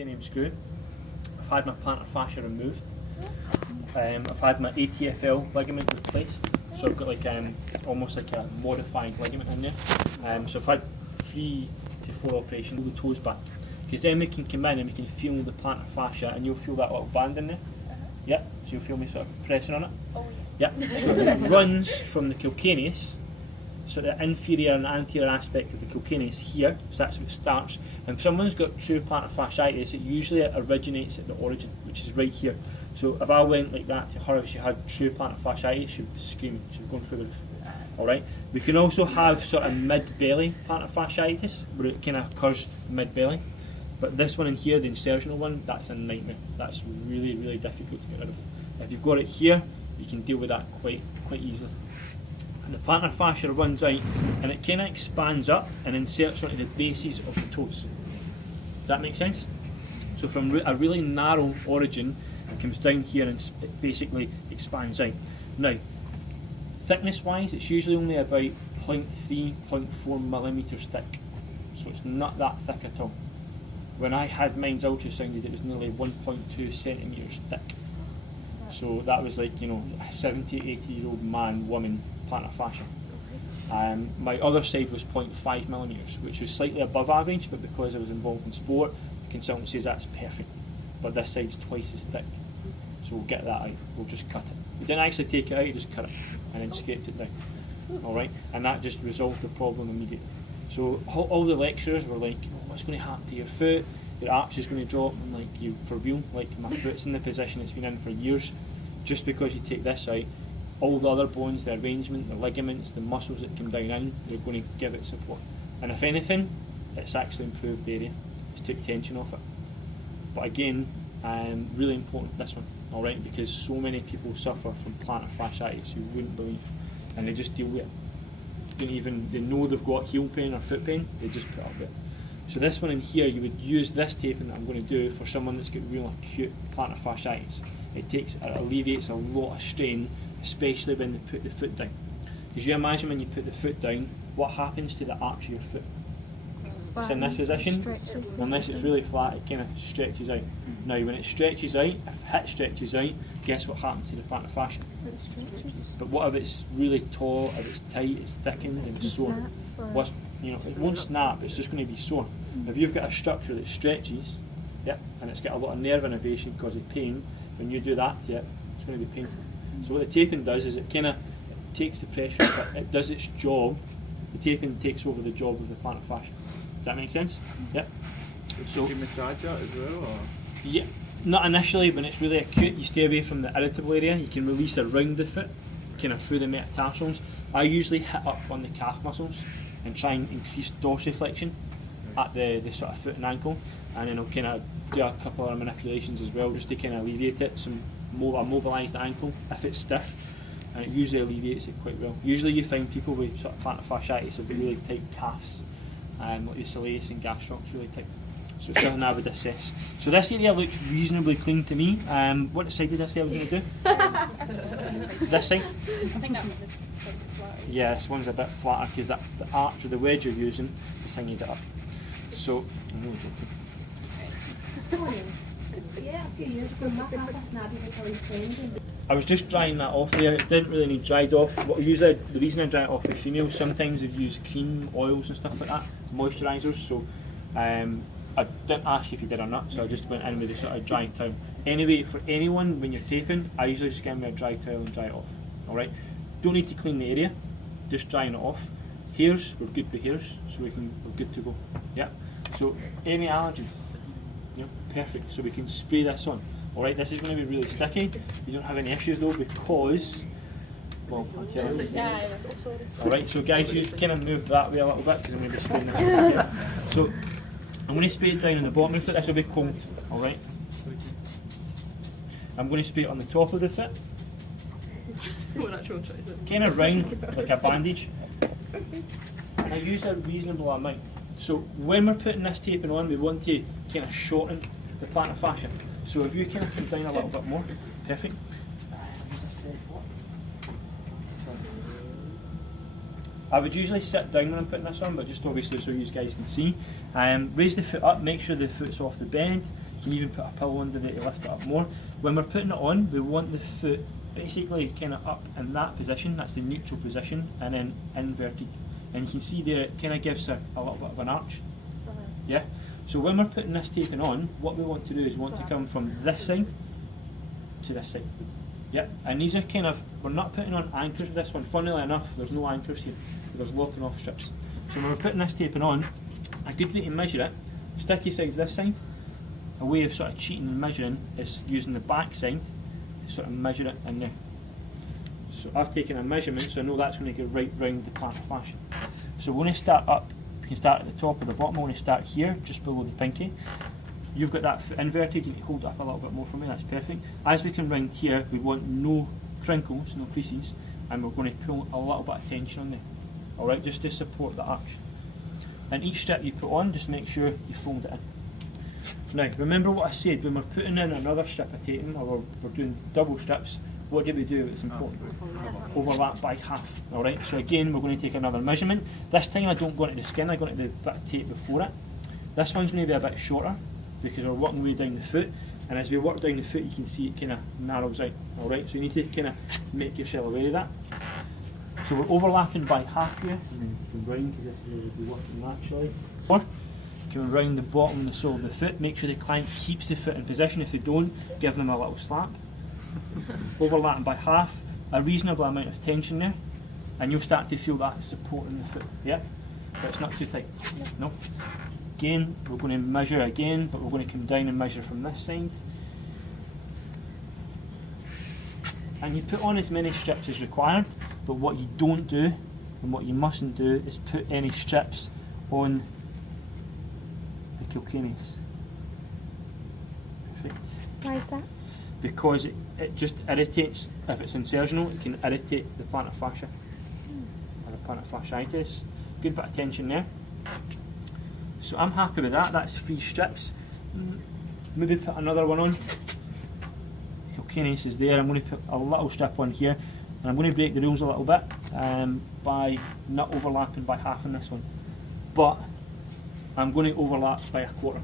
titanium screw. I've had my plantar fascia removed. I've had my ATFL ligament replaced, so I've got like almost like a modified ligament in there. So I've had 3 to 4 operations, pull the toes back, because then we can come in and we can feel the plantar fascia, and you'll feel that little band in there. Yeah, so you'll feel me sort of pressing on it. Oh yeah. Yeah, so it runs from the calcaneus, so the inferior and anterior aspect of the calcaneus here, so that's where it starts. And if someone's got true plantar fasciitis, it usually originates at the origin, which is right here. So if I went like that to her, if she had true plantar fasciitis, she would be screaming, she would be going through the roof. Alright, we can also have sort of mid-belly plantar fasciitis, where it kind of occurs mid-belly. But this one in here, the insertional one, that's a nightmare. That's really, really difficult to get rid of. If you've got it here, you can deal with that quite easily. And the plantar fascia runs out, and it kind of expands up and inserts onto the bases of the toes. Does that make sense? So from a really narrow origin, it comes down here and it basically expands out. Now, thickness-wise, it's usually only about 0.3, 0.4 millimeters thick. So it's not that thick at all. When I had mine's ultrasounded, it was nearly 1.2 centimetres thick. So that was like, you know, a 70, 80-year-old man, woman, plantar fascia. My other side was 0.5 millimetres, which was slightly above average, but because I was involved in sport, the consultant says that's perfect. But this side's twice as thick. So we'll get that out, we'll just cut it. We didn't actually take it out, we just cut it and then scraped it down. Alright, and that just resolved the problem immediately. So all the lecturers were like, what's going to happen to your foot? Your arch is going to drop. I'm like, you for real? Like, my foot's in the position it's been in for years. Just because you take this out, all the other bones, the arrangement, the ligaments, the muscles that come down in, they're going to give it support. And if anything, it's actually improved the area. It's took tension off it. But again, really important this one, alright, because so many people suffer from plantar fasciitis you wouldn't believe, and they just deal with it. They know they've got heel pain or foot pain, they just put up with it. So this one in here, you would use this taping that I'm going to do for someone that's got real acute plantar fasciitis. It alleviates a lot of strain, especially when they put the foot down. Because you imagine when you put the foot down, what happens to the arch of your foot? It's in this position, unless it's really flat, it kind of stretches out. Now when it stretches out, if it stretches out, guess what happens to the plantar fascia? It stretches. But what if it's really tall, if it's tight, it's thickened and sore? What's, you know, it won't snap, it's just going to be sore. If you've got a structure that stretches, and it's got a lot of nerve innervation because of pain, when you do that to it, it's going to be painful. So what the taping does is it kind of takes the pressure off it, it does its job, the taping takes over the job of the plantar fascia. Does that make sense? Yep. So you massage that as well, or? Yeah, not initially. When it's really acute, you stay away from the irritable area. You can release around the foot, kind of through the metatarsals. I usually hit up on the calf muscles and try and increase dorsiflexion at the sort of foot and ankle, and then I'll kind of do a couple of manipulations as well, just to kind of alleviate it. So I mobilise the ankle if it's stiff, and it usually alleviates it quite well. Usually you find people with sort of plantar fasciitis have got really tight calves, like the soleus and gastrocs really tight. So it's something I would assess. So this area looks reasonably clean to me. What side did I say I was going to do? This side? I think that makes this flatter. Yeah, this one's a bit flatter because the arch or the wedge you're using is hanging it up. So, I'm really joking. I was just drying that off there. It didn't really need dried off. Usually, the reason I dry it off with females, sometimes they've used cream, oils and stuff like that, moisturisers. So I didn't ask you if you did or not, so I just went in with a sort of dry towel. Anyway, for anyone, when you're taping, I usually just get me a dry towel and dry it off. Alright? Don't need to clean the area, just drying it off. Hairs, we're good with hairs, so we're good to go. Yeah. So any allergies? Yeah, perfect. So we can spray this on. Alright, this is going to be really sticky. You don't have any issues though because, well, I'll tell you. Alright, so guys, you kind of move that way a little bit because I'm going to be spraying that. So I'm going to spray it down on the bottom of the foot. This will be cold. Alright. I'm going to spray it on the top of the foot. Kind of round like a bandage. And I use a reasonable amount. So when we're putting this taping on, we want to kind of shorten the plantar fascia. So if you kind of come down a little bit more, perfect. I would usually sit down when I'm putting this on, but just obviously so you guys can see. Raise the foot up, make sure the foot's off the bend. You can even put a pillow under it to lift it up more. When we're putting it on, we want the foot basically kind of up in that position, that's the neutral position, and then inverted. And you can see there it kind of gives a little bit of an arch. Yeah? So when we're putting this taping on, what we want to do is we want to come from this side to this side. Yeah? And these are kind of, we're not putting on anchors with this one. Funnily enough, there's no anchors here. There's locking off strips. So when we're putting this taping on, a good way to measure it, sticky side's this side. A way of sort of cheating and measuring is using the back side to sort of measure it in there. So I've taken a measurement, so I know that's going to go right round the plantar fascia. So when I start up, you can start at the top or the bottom. I want to start here, just below the pinky. You've got that foot inverted, you can hold it up a little bit more for me, that's perfect. As we come round here, we want no crinkles, no creases, and we're going to pull a little bit of tension on there. Alright, just to support the arch. And each strip you put on, just make sure you fold it in. Now, remember what I said, when we're putting in another strip of taping, or we're doing double strips, what do we do? It's important. Overlap by half. Alright, so again, we're going to take another measurement. This time I don't go into the skin, I go into the bit of tape before it. This one's going to be a bit shorter, because we're working way down the foot, and as we work down the foot, you can see it kind of narrows out. Alright, so you need to kind of make yourself aware of that. So we're overlapping by half here, and then you can round, because this is where we'll be working naturally. Or, coming round the bottom of the sole of the foot, make sure the client keeps the foot in position. If they don't, give them a little slap. Overlapping by half, a reasonable amount of tension there, and you'll start to feel that support in the foot, yeah? But it's not too tight, no? Again, we're going to measure again, but we're going to come down and measure from this side. And you put on as many strips as required, but what you don't do, and what you mustn't do, is put any strips on the calcaneus. Perfect. Why is that? Because it just irritates, if it's insertional, it can irritate the plantar fascia, or the plantar fasciitis. Good bit of tension there. So I'm happy with that, that's 3 strips. Maybe put another one on. Calcaneus is there, I'm going to put a little strip on here, and I'm going to break the rules a little bit by not overlapping by half on this one. But I'm going to overlap by a quarter.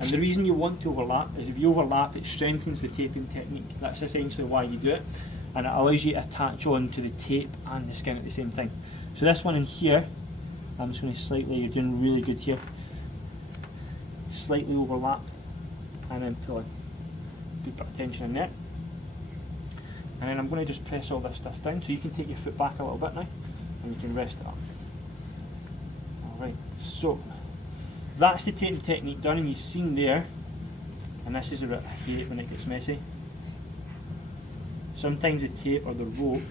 And the reason you want to overlap is if you overlap, it strengthens the taping technique. That's essentially why you do it, and it allows you to attach on to the tape and the skin at the same time. So this one in here, I'm just going to slightly, you're doing really good here, slightly overlap and then pull in. Good bit of tension in there. And then I'm going to just press all this stuff down, so you can take your foot back a little bit now and you can rest it up. Alright, so that's the taping technique done, and you've seen there, and this is where I hate it when it gets messy. Sometimes the tape or the rope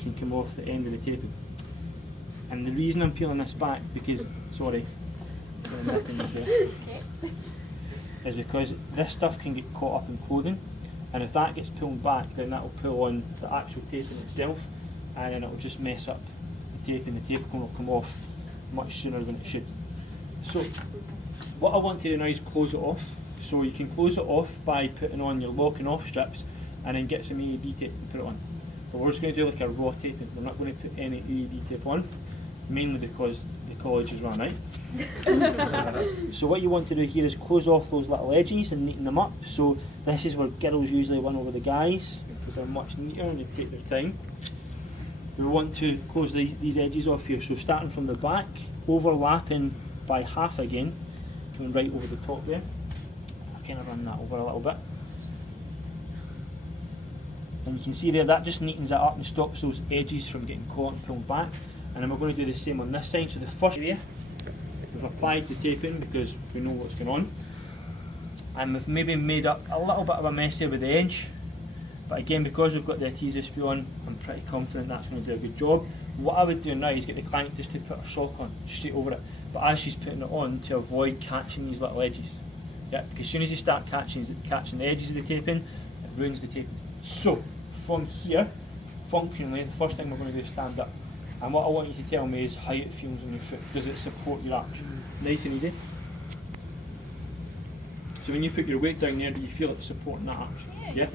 can come off the end of the taping. And the reason I'm peeling this back, because, sorry, is because this stuff can get caught up in clothing, and if that gets pulled back, then that will pull on the actual taping itself, and then it will just mess up the tape, and the tape will come off much sooner than it should. So what I want to do now is close it off. So you can close it off by putting on your locking off strips and then get some AAB tape and put it on. But we're just going to do like a raw taping. We're not going to put any AAB tape on, mainly because the college has run out. So what you want to do here is close off those little edges and neaten them up. So this is where girls usually win over the guys, because they're much neater and they take their time. We want to close these edges off here. So starting from the back, overlapping by half again, coming right over the top there. I'll kind of run that over a little bit. And you can see there, that just neatens it up and stops those edges from getting caught and pulled back. And then we're going to do the same on this side. So the first area, we've applied the taping because we know what's going on. And we've maybe made up a little bit of a mess here with the edge. But again, because we've got the adhesive sprue on, I'm pretty confident that's going to do a good job. What I would do now is get the client just to put her sock on, straight over it. But as she's putting it on, to avoid catching these little edges. Yeah, because as soon as you start catching the edges of the taping, it ruins the taping. So, from here, functionally, the first thing we're going to do is stand up. And what I want you to tell me is how it feels on your foot. Does it support your arch? Nice and easy. So when you put your weight down there, do you feel it supporting that arch? Yeah?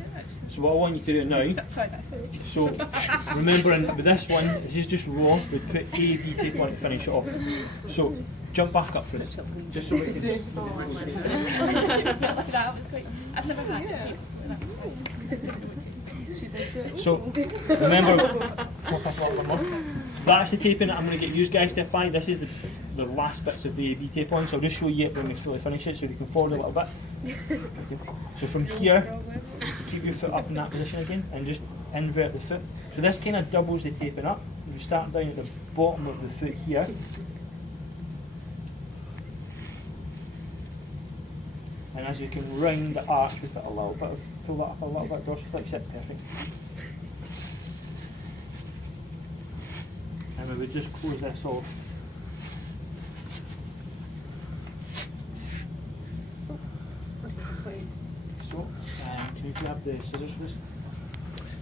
So what I want you to do now, so remembering with this one, this is just raw, we put AAB tape on it to finish it off. So jump back up for it, just so we can like that. I was quite, I've never had to tape, and that was fine. So remember, that's the taping that I'm going to get you guys to apply. This is the last bits of the AB tape on, so I'll just show you it when we fully finish it, so you can forward a little bit. Okay. So from here, keep your foot up in that position again, and just invert the foot. So this kind of doubles the taping up. You start down at the bottom of the foot here. And as you can round the arch with it a little bit, pull that up a little bit, dorsiflex it, perfect. And we would just close this off. So, can you grab the scissors please?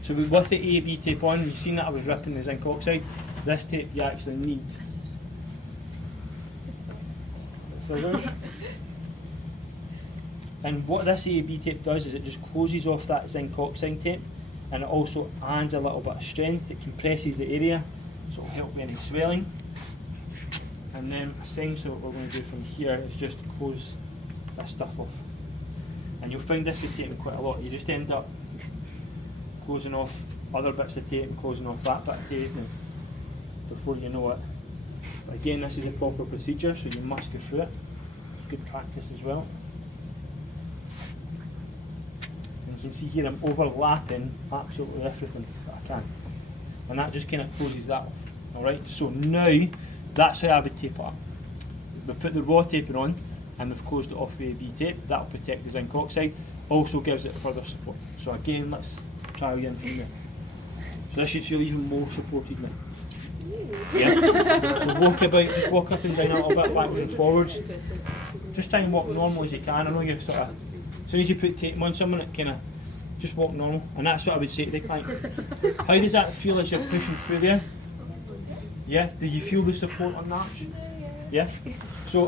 So with the AB tape on, you've seen that I was ripping the zinc oxide. This tape you actually need scissors. And what this AB tape does is it just closes off that zinc oxide tape, and it also adds a little bit of strength. It compresses the area, so it'll help with any swelling. And then essentially what we're going to do from here is just close this stuff off. And you'll find this with taping quite a lot. You just end up closing off other bits of tape, closing off that bit of tape, and before you know it. But again, this is a proper procedure, so you must go through it. It's good practice as well. And you can see here I'm overlapping absolutely everything that I can. And that just kind of closes that off. Alright, so now that's how I would tape it up. We've put the raw taping on and we've closed it off with AB tape. That'll protect the zinc oxide, also gives it further support. So again, let's try again from there. So this should feel even more supported now. Yeah. So walk about, just walk up and down a little bit, backwards and forwards. Just try and walk normal as you can. I know you're sort of, as soon as you put tape on someone, it kind of just walk normal. And that's what I would say to the client. How does that feel as you're pushing through there? Yeah? Do you feel the support on that? Yeah? So